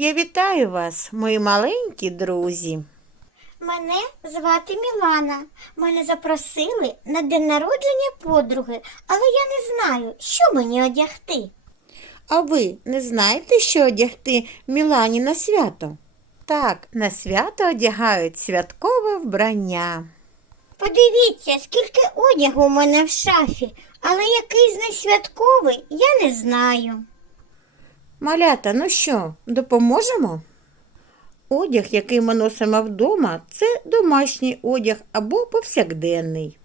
Я вітаю вас, мої маленькі друзі. Мене звати Мілана. Мене запросили на день народження подруги, але я не знаю, що мені одягти. А ви не знаєте, що одягти Мілані на свято? Так, на свято одягають святкове вбрання. Подивіться, скільки одягу у мене в шафі, але який з них святковий, я не знаю. Малята, ну що, допоможемо? Одяг, який ми носимо вдома, це домашній одяг або повсякденний.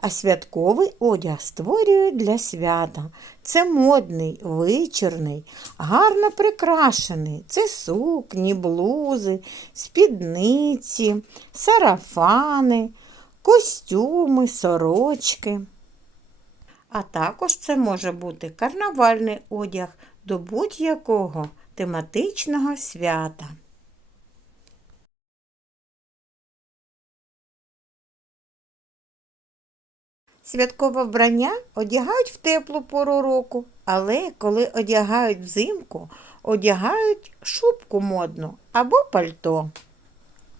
А святковий одяг створюють для свята. Це модний, вичорний, гарно прикрашений. Це сукні, блузи, спідниці, сарафани, костюми, сорочки. А також це може бути карнавальний одяг до будь-якого тематичного свята. Святкове вбрання одягають в теплу пору року, але коли одягають взимку, одягають шубку модну або пальто.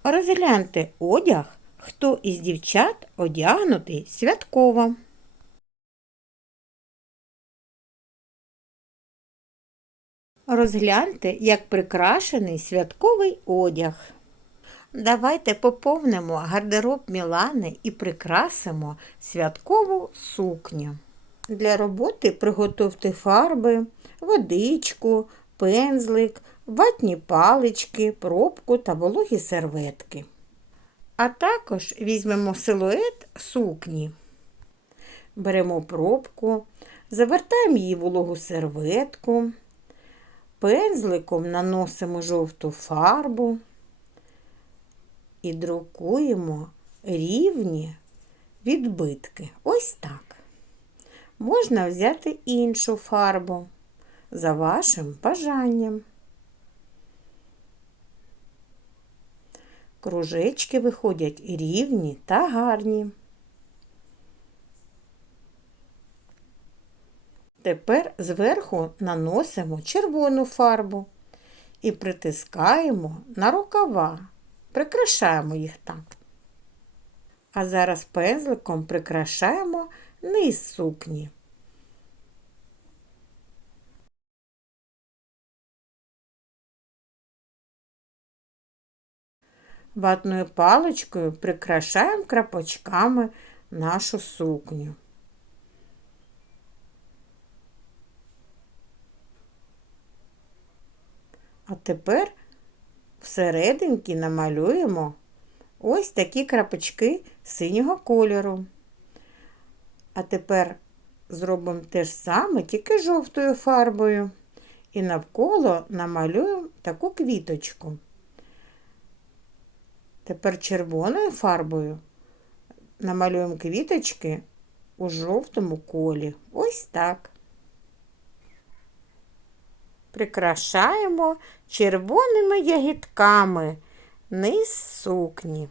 Розгляньте одяг, хто із дівчат одягнутий святково. Розгляньте, як прикрашений святковий одяг. Давайте поповнимо гардероб Мілани і прикрасимо святкову сукню. Для роботи приготуйте фарби, водичку, пензлик, ватні палички, пробку та вологі серветки. А також візьмемо силует сукні. Беремо пробку, завертаємо її вологу серветку, пензликом наносимо жовту фарбу і друкуємо рівні відбитки. Ось так. Можна взяти іншу фарбу за вашим бажанням. Кружечки виходять рівні та гарні. Тепер зверху наносимо червону фарбу і притискаємо на рукава, прикрашаємо їх так. А зараз пензликом прикрашаємо низ сукні. Ватною паличкою прикрашаємо крапочками нашу сукню. А тепер всерединки намалюємо ось такі крапочки синього кольору. А тепер зробимо те ж саме, тільки жовтою фарбою. І навколо намалюємо таку квіточку. Тепер червоною фарбою намалюємо квіточки у жовтому колі. Ось так. Прикрашаємо червоними ягідками низ сукні.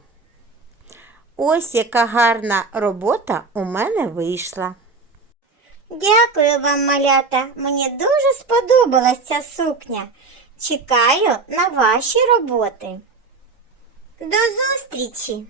Ось яка гарна робота у мене вийшла. Дякую вам, малята. Мені дуже сподобалась ця сукня. Чекаю на ваші роботи. До зустрічі!